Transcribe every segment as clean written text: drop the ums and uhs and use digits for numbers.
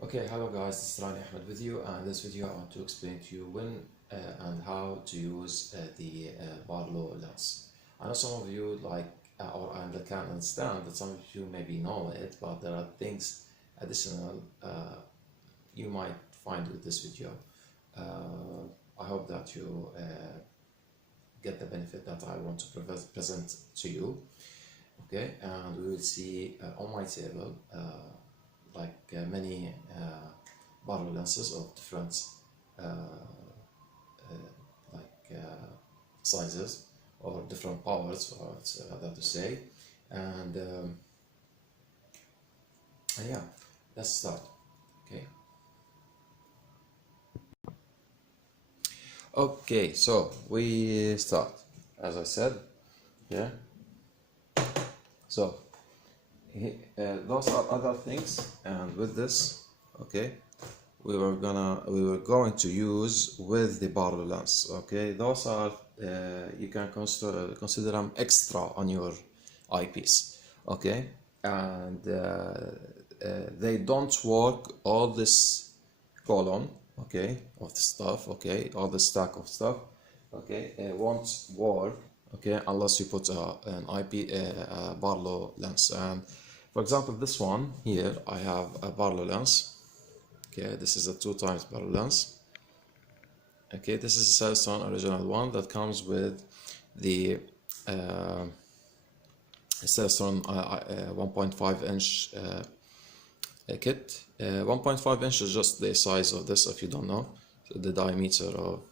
Okay, hello guys, this is Rani Ahmed with you, and in this video I want to explain to you when and how to use the Barlow lens. I know some of you and I can understand that some of you maybe know it, but there are things additional you might find with this video. I hope that you get the benefit that I want to present to you. Okay, and we will see on my table many Barlow lenses of different sizes or different powers, or it's rather to say, and yeah, let's start. Okay, so we start as I said. Yeah, so those are other things, and with this, okay, we were going to use with the Barlow lens. Okay, those are you can consider them extra on your eyepiece. Okay, and they don't work all this column, okay, of the stuff, okay, all the stack of stuff, okay, won't work, okay, unless you put an Barlow lens. And for example, this one here, I have a Barlow lens. Okay, this is a 2x Barlow lens. Okay, this is a Celestron original one that comes with the Celestron 1.5 inch kit. 1.5 inch is just the size of this, if you don't know, so the diameter of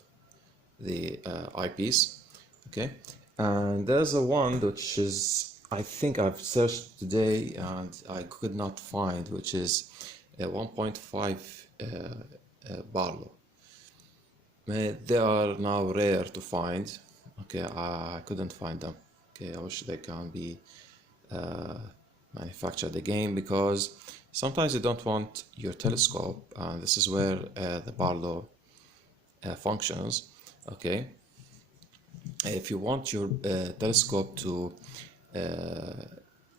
the eyepiece. Okay, and there's a one which is, I think I've searched today and I could not find, which is 1.5 Barlow. They are now rare to find. Okay, I couldn't find them. Okay, I wish they can be manufactured again, because sometimes you don't want your telescope, and this is where the Barlow functions. Okay, if you want your telescope to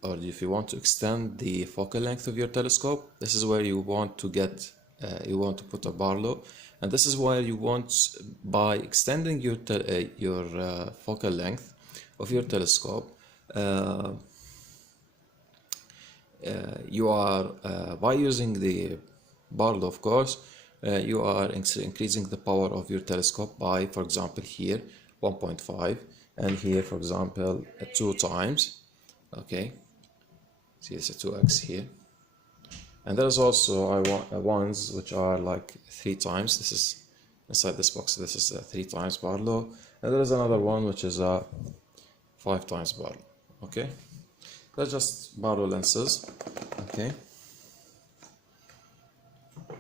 or if you want to extend the focal length of your telescope, this is where you want to get you want to put a Barlow, and this is where you want, by extending your focal length of your telescope, you are by using the Barlow, of course, you are increasing the power of your telescope by, for example, here 1.5, and here, for example, 2 times. Okay, see, it's a 2x here, and there's also ones which are like 3 times. This is inside this box. This is a 3 times Barlow, and there is another one which is a 5 times Barlow. Okay, they're just Barlow lenses. Okay,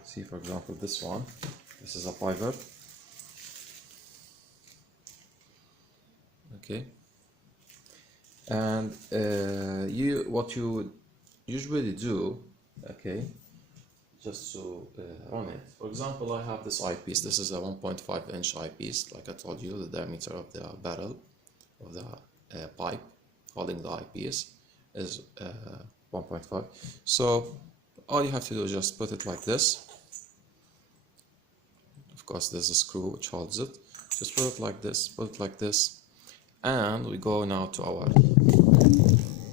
see, for example, this one. This is a pivot. Okay, and what you usually do, okay, just to run it. For example, I have this eyepiece. This is a 1.5 inch eyepiece. Like I told you, the diameter of the barrel of the pipe holding the eyepiece is 1.5. So all you have to do is just put it like this. Of course, there's a screw which holds it. Just put it like this, put it like this, and we go now to our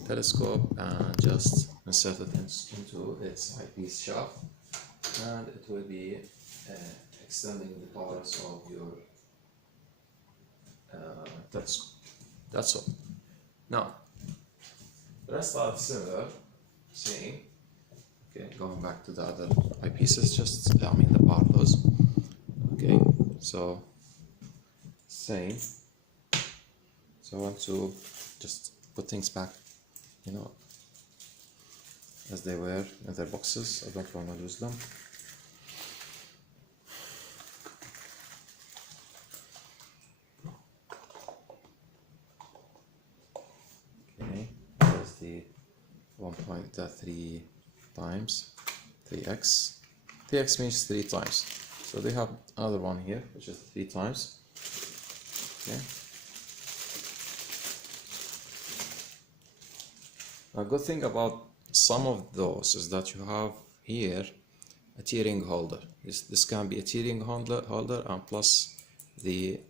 telescope and just insert it into its eyepiece shaft, and it will be extending the powers of your telescope. That's all. Now, the rest are similar, same. Okay, going back to the other eyepieces, just the Barlows. Okay, so same. So I want to just put things back, as they were in their boxes. I don't want to lose them. Okay, there's the 1.3 times 3x. 3x means 3 times. So they have another one here, which is 3 times. Okay. A good thing about some of those is that you have here a T-ring holder. This can be a T-ring holder and plus the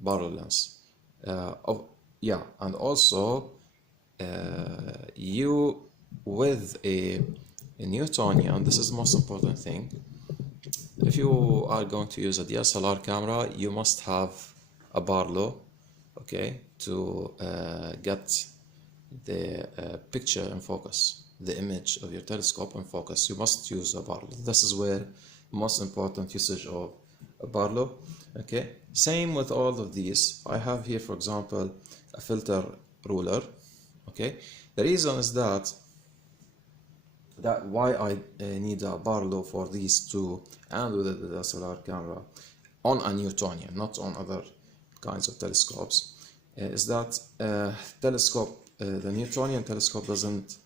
barrel lens. And also you with a Newtonian, this is the most important thing. If you are going to use a DSLR camera, you must have a Barlow, okay, to get the picture in focus, the image of your telescope in focus. You must use a Barlow. This is where most important usage of a Barlow. Okay, same with all of these. I have here, for example, a filter ruler. Okay, the reason is that why I need a Barlow for these two and with the DSLR camera on a Newtonian, not on other kinds of telescopes, is that the Newtonian telescope doesn't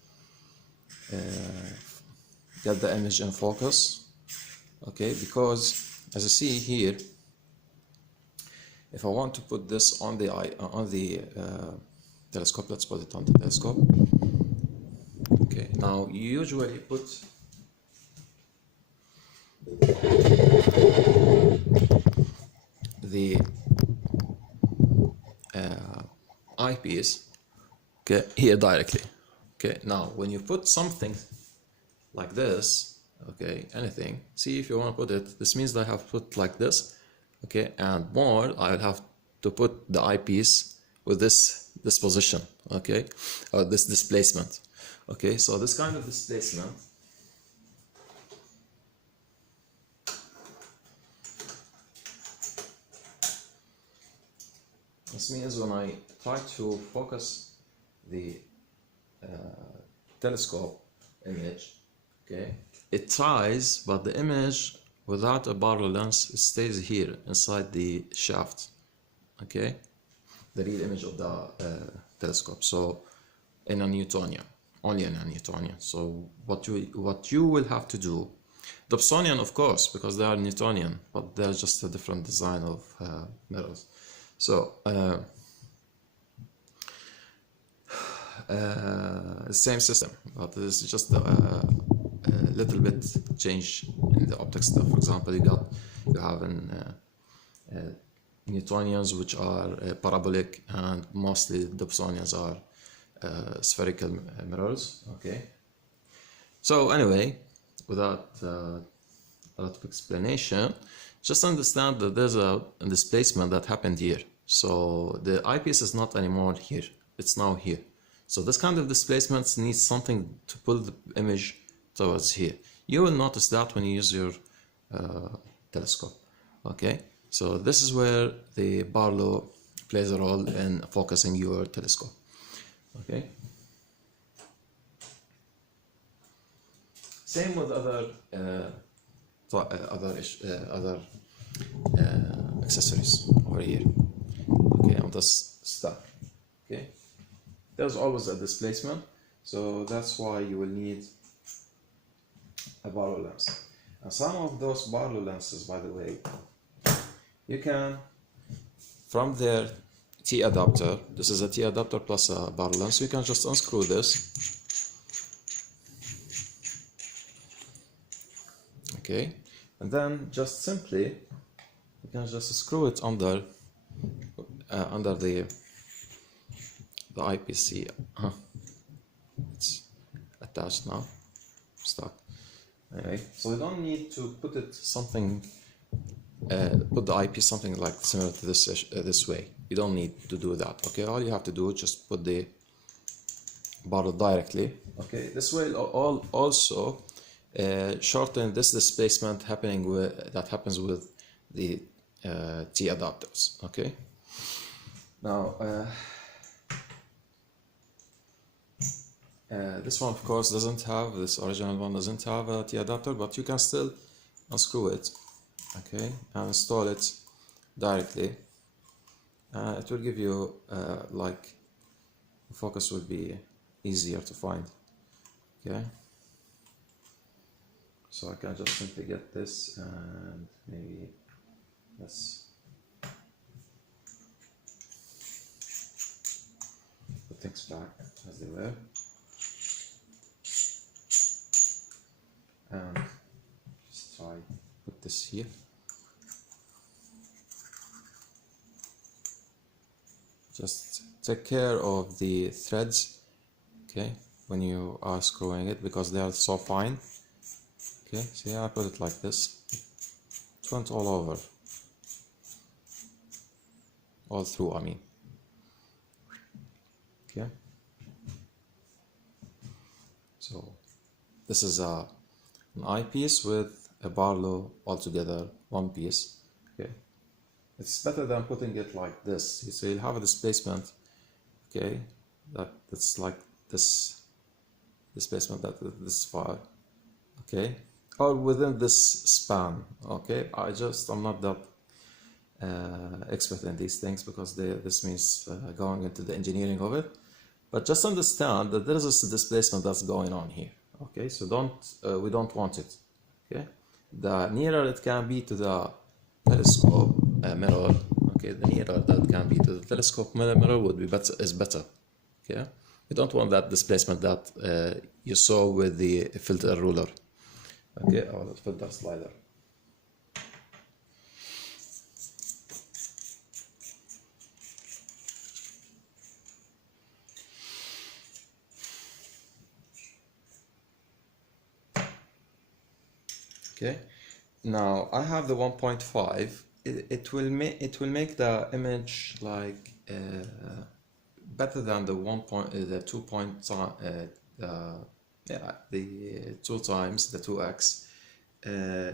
get the image in focus. Okay, because as you see here, if I want to put this on the telescope, let's put it on the telescope. Okay, now you usually put the eyepiece, okay, here directly. Okay, now when you put something like this, okay, anything, see if you want to put it, this means that I have put like this, okay, and more I'll have to put the eyepiece with this position, okay, or this displacement. Okay, so this kind of displacement this means when I try to focus the telescope image, okay, it tries, but the image without a Barlow lens stays here inside the shaft, okay, the real image of the telescope. So in a Newtonian, only in a Newtonian. So what you will have to do, Dobsonian of course, because they are Newtonian, but they're just a different design of mirrors. So same system, but this is just a little bit change in the optics stuff. For example, you have Newtonians which are parabolic, and mostly Dobsonians are spherical mirrors. Okay, so anyway, without a lot of explanation, just understand that there's a displacement that happened here. So the eyepiece is not anymore here, it's now here. So this kind of displacement needs something to pull the image towards here. You will notice that when you use your telescope. Okay, so this is where the Barlow plays a role in focusing your telescope. Okay, same with other accessories over here. Okay, on this stuff. Okay, there's always a displacement, so that's why you will need a Barlow lens. And some of those Barlow lenses, by the way, you can, from their T adapter, this is a T adapter plus a Barlow lens, so you can just unscrew this. Okay, and then just simply you can just screw it under the eyepiece. It's attached now, stuck. Anyway, so you don't need to put it something, put the eyepiece something like similar to this way. You don't need to do that. Okay, all you have to do is just put the Barlow directly. Okay, this way also shorten this displacement that happens with the T adapters. Okay, now this one of course doesn't have, this original one doesn't have a T adapter, but you can still unscrew it, okay, and install it directly. It will give you like the focus will be easier to find. Okay, so I can just simply get this and maybe let's put things back as they were. And Just try put this here. Just take care of the threads, okay, when you are screwing it, because they are so fine. Okay, see, I put it like this. It went all over, all through, I mean. Okay, so this is an eyepiece with a Barlow altogether, one piece. Okay, it's better than putting it like this. So you'll have a displacement, okay, that's like this displacement, that this far, okay, or within this span. Okay, I'm not that expert in these things, because this means going into the engineering of it, but just understand that there is a displacement that's going on here. Okay, so we don't want it. Okay, the nearer it can be to the telescope mirror, okay, the nearer that can be to the telescope mirror would be better, is better. Okay, you don't want that displacement that you saw with the filter ruler, okay, or the filter slider. Okay, now I have the 1.5. It will make the image like better than the 2 times the 2x,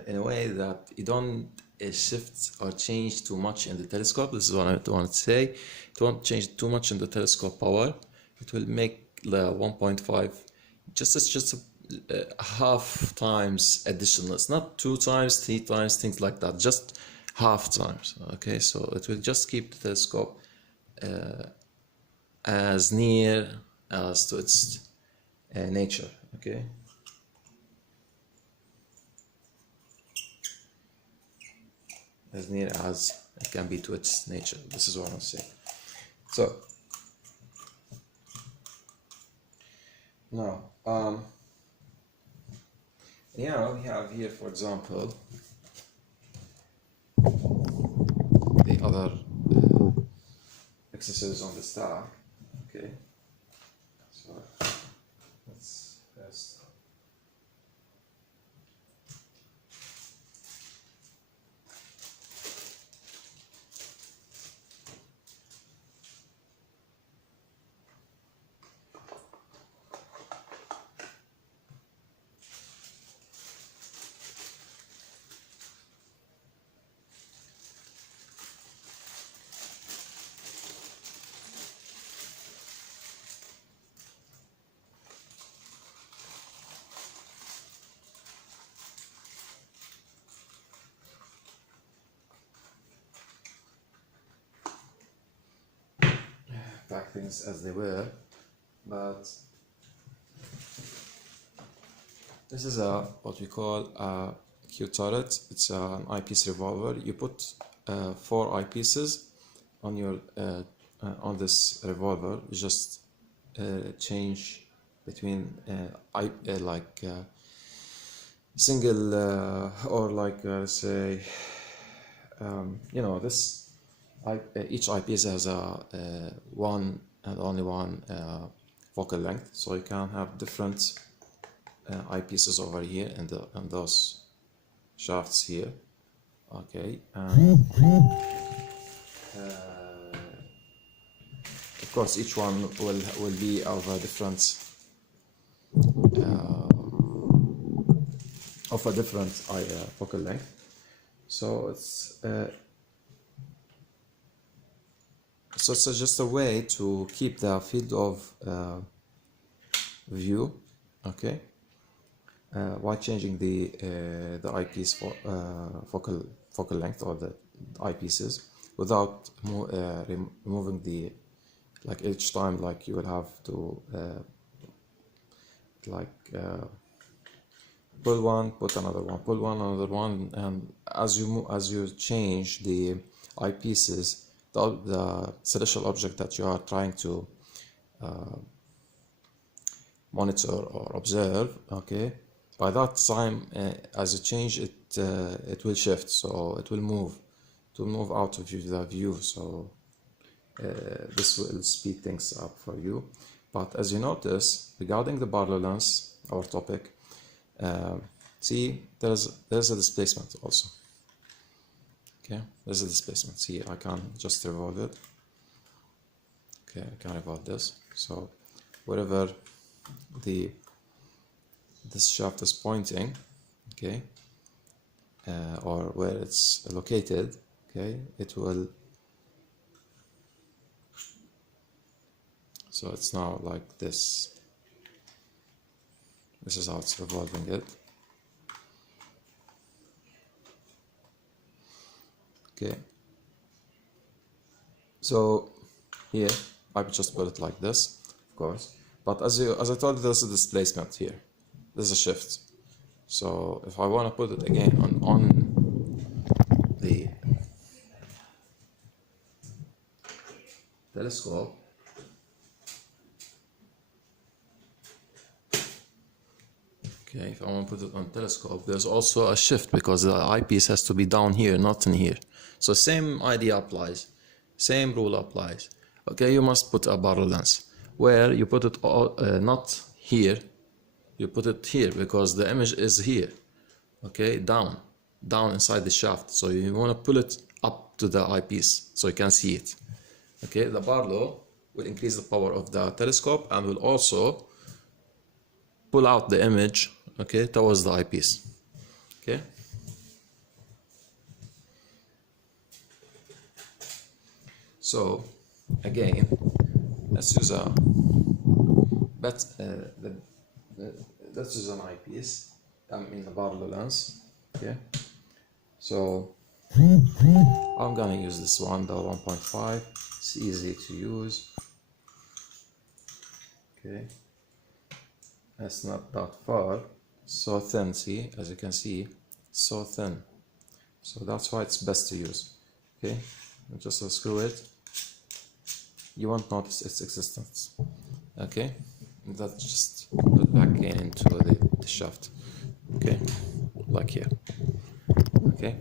in a way that you don't shift or change too much in the telescope. This is what I want to say. It won't change too much in the telescope power. It will make the 1.5 just half times additional. It's not 2 times, 3 times, things like that, just half times. Okay, so it will just keep the telescope as near as to its nature. Okay, as near as it can be to its nature. This is what I'm saying. So now yeah, we have here, for example, the other accessories on the stack. Okay, so let's first pack things as they were, but this is what we call a Q turret. It's an eyepiece revolver. You put 4 eyepieces on your on this revolver. You just change between single or like say this. Each eyepiece has a one and only one focal length, so you can have different eyepieces over here and those shafts here. Okay, and of course each one will be of a different focal length. So it's just a way to keep the field of view, okay, while changing the eyepiece focal length, or the eyepieces, without removing the, like each time, like you will have to pull one, put another one, pull one, another one, and as you change the eyepieces, the celestial object that you are trying to monitor or observe, okay, by that time, as you change it, it will shift, so it will move. It will move out of the view, so this will speed things up for you. But as you notice, regarding the Barlow lens, our topic, see, there's a displacement also. Okay, there's a displacement. See, I can just revolve it. Okay, I can revolve this. So wherever this shaft is pointing, okay, or where it's located, okay, it will. So it's now like this. This is how it's revolving it. Okay. So here I could just put it like this, of course. But as I told you, there's a displacement here. There's a shift. So if I want to put it again on the telescope, okay, if I want to put it on telescope, there's also a shift because the eyepiece has to be down here, not in here. So same idea applies, same rule applies. Okay, you must put a Barlow lens where you put it all, not here, you put it here because the image is here. Okay, down inside the shaft. So you want to pull it up to the eyepiece so you can see it. Okay, the Barlow will increase the power of the telescope and will also pull out the image, okay, towards the eyepiece. Okay. So again, let's use a let's use an eyepiece. I mean the Barlow lens. Okay. So I'm gonna use this one, the 1.5. It's easy to use. Okay. It's not that far. So thin. See, as you can see, so thin. So that's why it's best to use. Okay. Just unscrew it. You won't notice its existence. Okay, that just put back into the shaft. Okay, like here. Okay.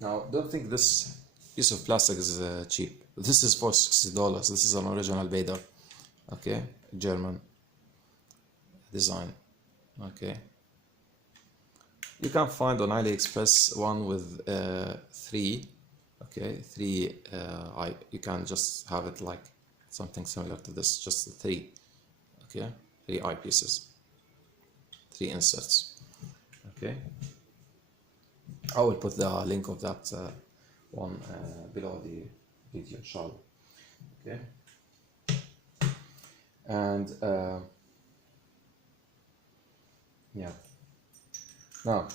Now, don't think this piece of plastic is cheap. This is for $60. This is an original Bader. Okay, German design. Okay, you can find on AliExpress one with three. Okay, three. You can just have it like something similar to this, just the three. Okay, 3 eyepieces, 3 inserts. Okay, I will put the link of that one below the video, inshallah. Okay, and yeah, now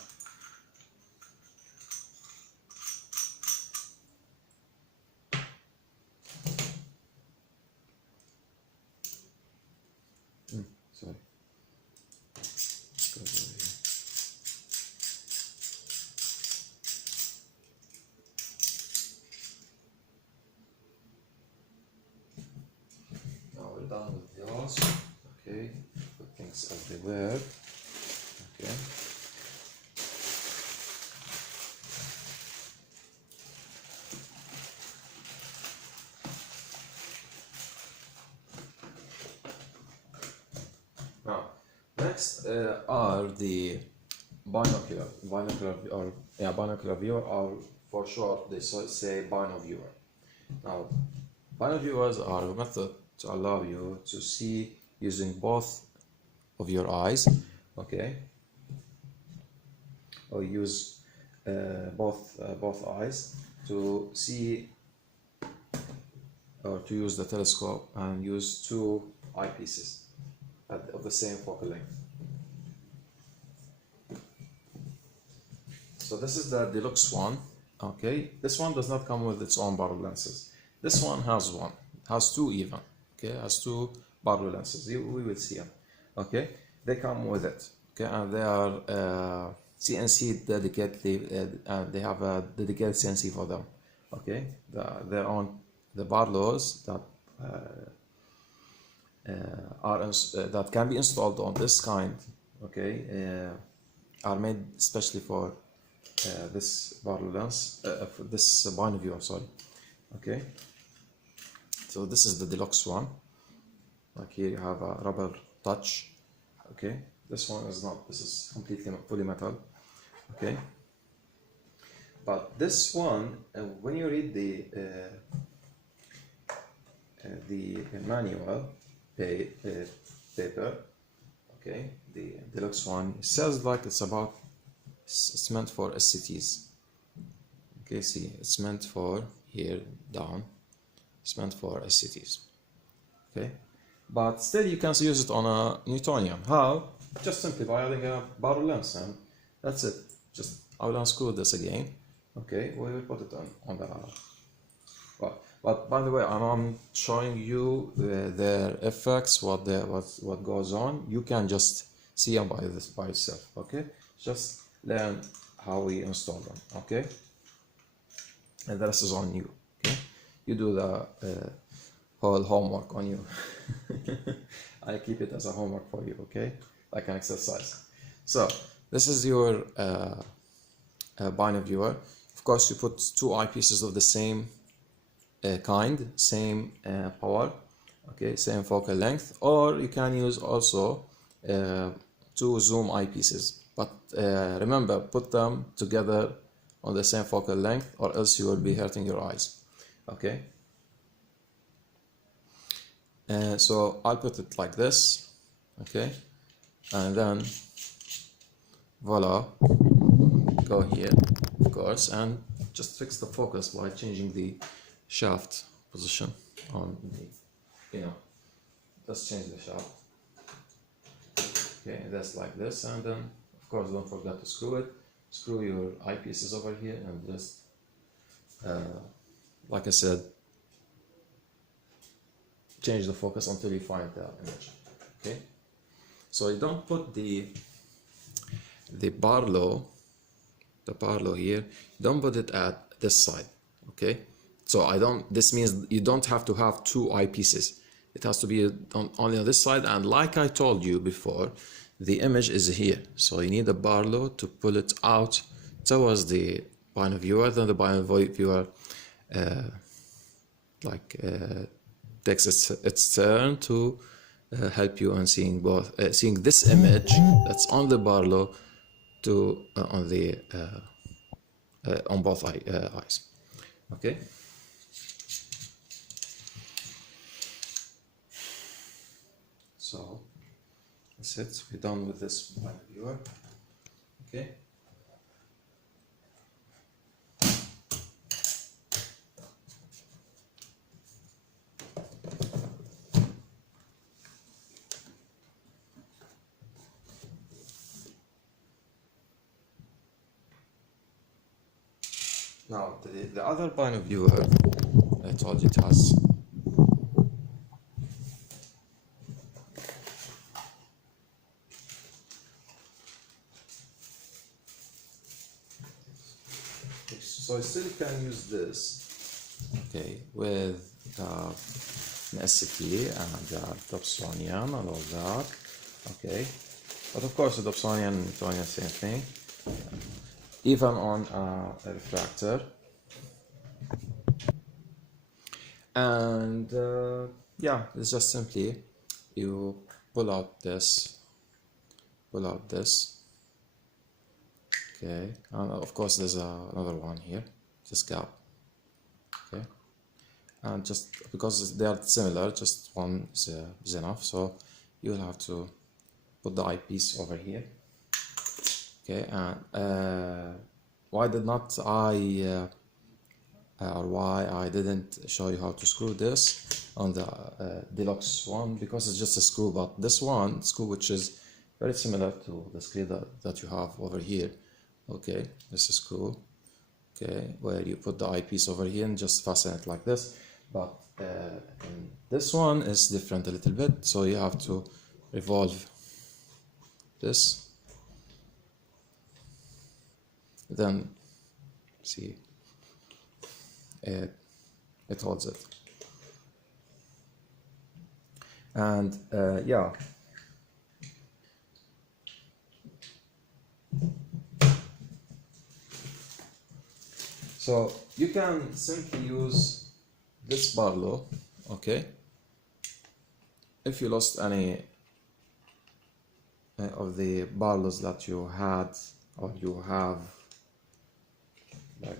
sorry. Now we're done with yours. Okay, put things as they were. Okay. Now, next are the binocular viewer, or for short they say bino viewer. Now, bino viewers are a method to allow you to see using both of your eyes, okay, or use both eyes to see, or to use the telescope and use 2 eyepieces of the same focal length. So this is the deluxe one. Okay, this one does not come with its own Barlow lenses. This one has 2 even. Okay, has 2 Barlow lenses. We will see them. Okay, they come with it. Okay, and they are CNC dedicated, and they have a dedicated CNC for them. Okay, they're on the Barlows that that can be installed on this kind. Okay, are made especially for this Barlow lens, for this bind viewer. Sorry. Okay, so this is the deluxe one. Like here you have a rubber touch. Okay, this one is not. This is completely fully metal. Okay, but this one, when you read the manual paper, okay, the deluxe one, it says like it's meant for SCTs. Okay, see, it's meant for here down. It's meant for SCTs. Okay, but still you can use it on a Newtonian. How? Just simply by adding a Barlow lens, and that's it. Just I will unscrew this again. Okay, we will put it on the. Well, but by the way, I'm showing you their effects, what goes on. You can just see them by yourself. Okay, just learn how we install them. Okay, and the rest is on you. Okay, you do the whole homework on you. I keep it as a homework for you. Okay, like an exercise. So this is your binocular. Of course, you put two eyepieces of the same kind, same power, okay, same focal length, or you can use also two zoom eyepieces. But remember, put them together on the same focal length, or else you will be hurting your eyes. Okay. So I'll put it like this. Okay, and then voila, go here, of course, and just fix the focus by changing the shaft position on the, just change the shaft. Okay, that's like this, and then of course don't forget to screw it. Screw your eyepieces over here, and just like I said, change the focus until you find the image. Okay, so you don't put the Barlow here, don't put it at this side. Okay, so this means you don't have to have two eyepieces. It has to be only on this side, and like I told you before, the image is here, so you need a Barlow to pull it out towards the binocular. Then the binocular takes its turn to help you on seeing seeing this image that's on the Barlow to on both eyes. Okay. So that's it. We're done with this binocular. Okay. Now the other binocular, I told you it has so I still can use this, okay, with an SCT and Dobsonian and all that, okay, but of course the Dobsonian and Newtonian same thing, even on a refractor. And yeah, it's just simply you pull out this, okay, and of course there's another one here, this gap, okay, and just because they are similar, just one is enough, so you'll have to put the eyepiece over here. Okay, and why I didn't show you how to screw this on the deluxe one, because it's just a screw, but this one screw, which is very similar to the screw that you have over here. Okay, this is screw, okay, where you put the eyepiece over here and just fasten it like this, but this one is different a little bit, so you have to revolve this then see it holds it. And yeah, so you can simply use this Barlow, okay, if you lost any of the Barlows that you had or you have, like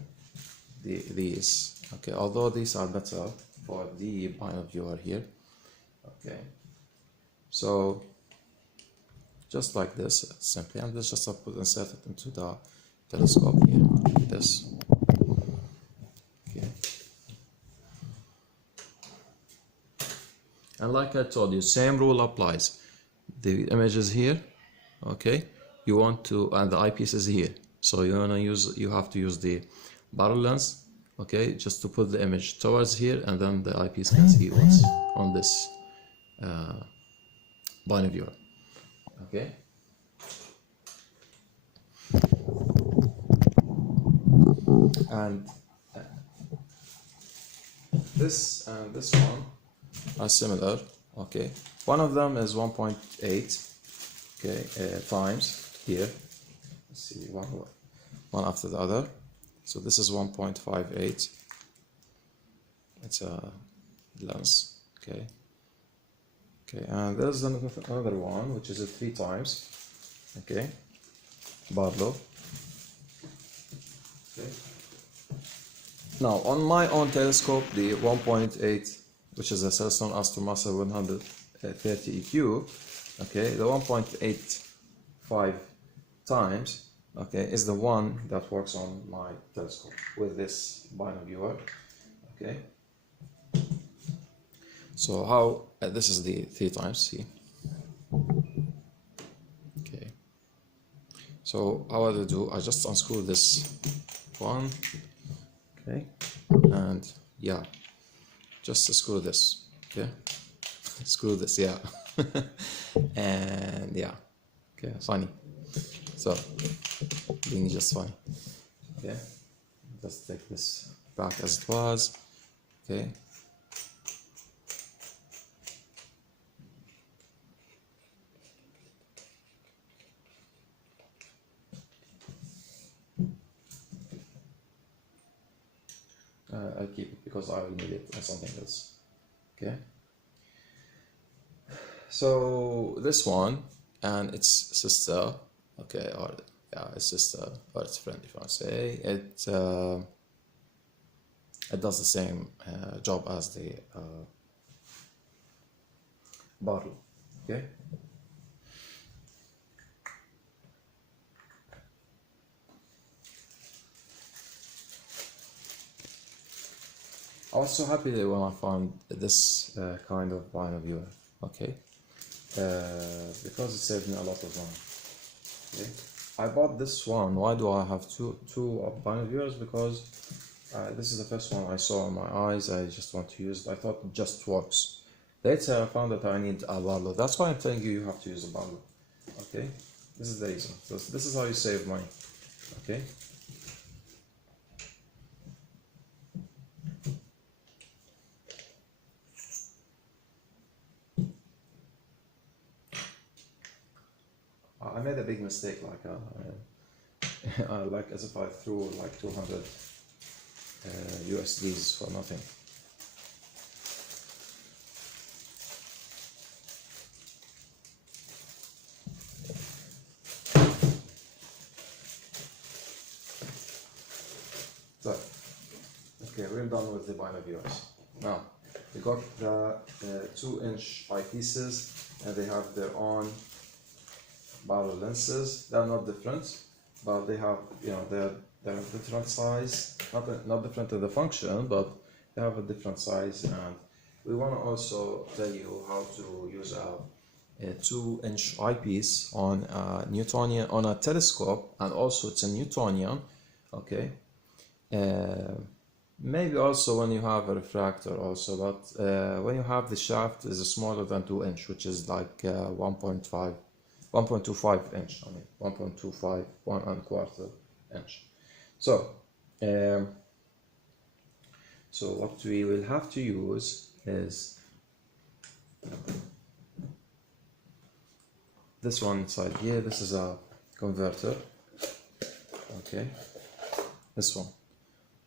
these, okay, although these are better for the binocular here, okay, so just like this simply, and this just insert it into the telescope here, this, okay, and like I told you, same rule applies. The image is here, okay, you want to, and the eyepiece is here, so you have to use the barrel lens, okay, just to put the image towards here, and then the eyepiece can see what's on this binocular, okay. And this and this one are similar, okay. One of them is 1.8, okay, times here. Let's see, one after the other. So this is 1.58. It's a lens, okay. Okay, and there's another one which is a 3 times, okay, Barlow. Okay. Now on my own telescope, the 1.8, which is a Celestron Astromaster 130 EQ, okay, the 1.85 times, okay, is the one that works on my telescope with this binocular, okay. So how this is the 3 times, see, okay. So how I do, I just unscrew this one, okay, and yeah, just screw this, okay, screw this, yeah, and yeah, okay, funny, so being just funny, okay, let's take this back as it was, okay. I'll keep it because I will need it on something else, okay. So this one and its sister, okay, or yeah, its sister or its friend, if I say it, it does the same job as the Barlow, okay. I was so happy that when I found this kind of binocular, okay, because it saved me a lot of money. Okay, I bought this one. Why do I have two binoculars? Because this is the first one I saw on my eyes. I just want to use it. I thought it just works. Later I found that I need a Barlow. That's why I'm telling you have to use a Barlow. Okay, this is the reason. So this is how you save money. Okay. I made a big mistake, like as if I threw like 200 USDs for nothing. So, okay, we're done with the binoculars. Now, we got the 2-inch eyepieces, and they have their own Barlow lenses. They're not different, but they have, you know, they're different size, not different in the function, but they have a different size. And we want to also tell you how to use a 2-inch eyepiece on a Newtonian, on a telescope, and also it's a Newtonian, okay. Maybe also when you have a refractor also, but when you have the shaft is smaller than 2-inch, which is like 1.25 inch, I mean 1.25, 1 1/4 inch. So so what we will have to use is this one inside here. This is a converter. Okay, this one.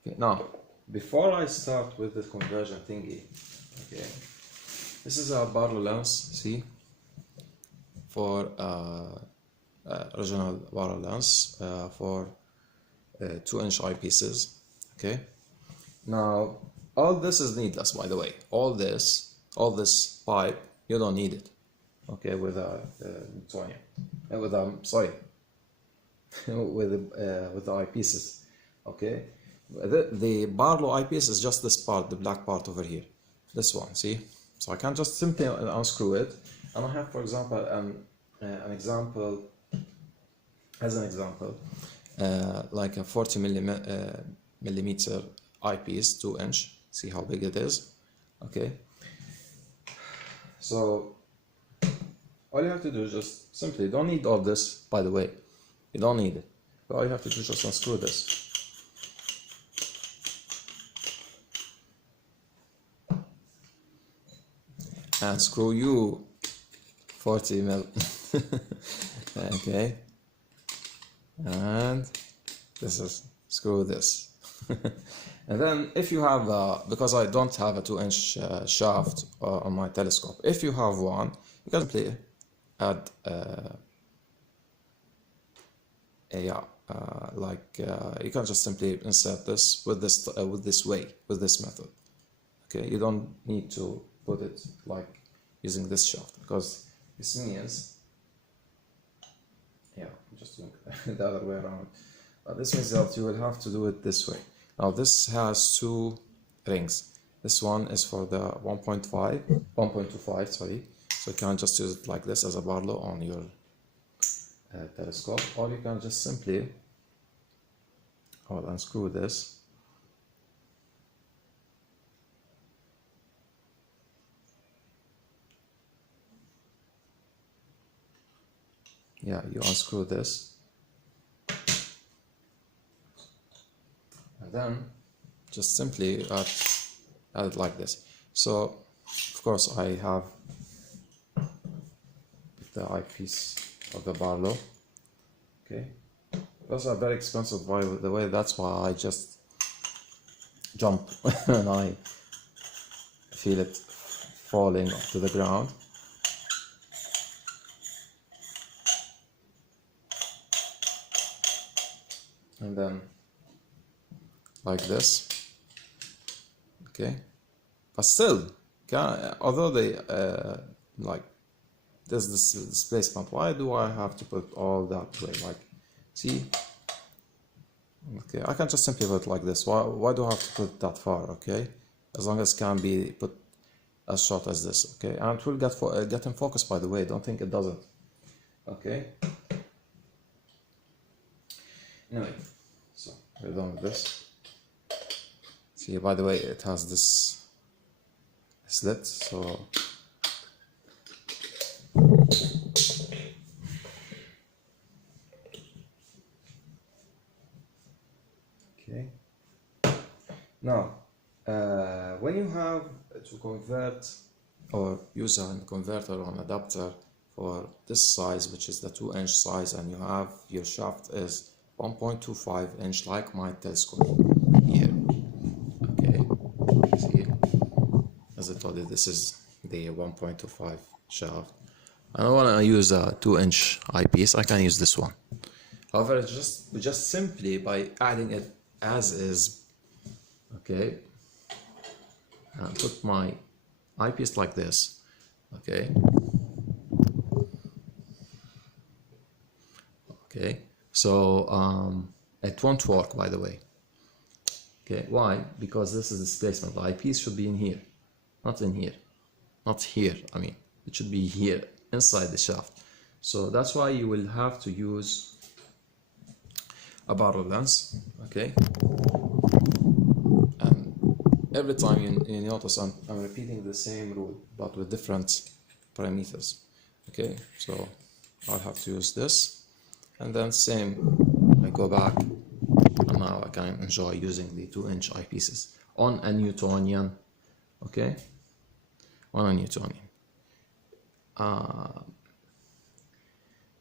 Okay, now before I start with the conversion thingy, okay, this is a Barlow lens, see, for original Barlow lens for 2-inch eyepieces. Okay, now all this is needless, by the way. All this pipe, you don't need it. Okay, with a with the eyepieces. Okay, the Barlow eyepiece is just this part, the black part over here, this one, see. So I can just simply unscrew it, and I have, for example, an example, like a 40 millimeter eyepiece, 2-inch. See how big it is. Okay, so all you have to do is just simply, don't need all this, by the way, you don't need it. But all you have to do is just unscrew this. And screw you 40 mil. Okay, and this is screw this. And then if you have because I don't have a 2-inch shaft on my telescope, if you have one, you can simply add you can just simply insert this with this method. Okay, you don't need to put it like using this shaft, because this means, I'm just doing the other way around, but this means that you will have to do it this way. Now this has 2 rings. This one is for the 1.25, sorry, so you can just use it like this as a Barlow on your telescope, or you can just simply unscrew this. You unscrew this, and then just simply add it like this. So of course I have the eyepiece of the Barlow. Okay, those are very expensive, by the way. That's why I just jump and I feel it falling to the ground. And then like this. Okay, but still, although they like this displacement, why do I have to put all that way? Like, see, okay, I can just simply put it like this. Why do I have to put that far? Okay, as long as it can be put as short as this. Okay, and it will get in focus, by the way. Don't think it doesn't. Okay, anyway, so we're done with this. See, by the way, it has this slit, so okay. Now, when you have to convert or use a converter or an adapter for this size, which is the 2-inch size, and you have your shaft is 1.25 inch, like my telescope here. Okay, see, as I told you, this is the 1.25 shaft. I don't want to use a 2-inch eyepiece. I can use this one. However, just simply by adding it as is. Okay, and put my eyepiece like this. Okay. Okay. So it won't work, by the way. Okay, why? Because this is displacement. The eyepiece should be in here, not in here, not here. I mean, it should be here inside the shaft. So that's why you will have to use a Barlow lens. Okay, and every time you notice I'm repeating the same rule, but with different parameters. Okay, so I'll have to use this. And then same, I go back And now I can enjoy using the 2-inch eyepieces on a Newtonian, okay? On a Newtonian.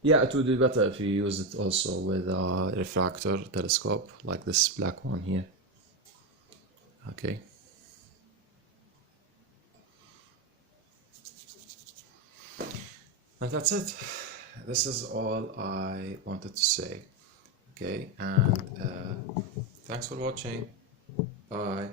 Yeah, it would be better if you use it also with a refractor telescope, like this black one here. Okay. And that's it. This is all I wanted to say. Okay, and thanks for watching. Bye.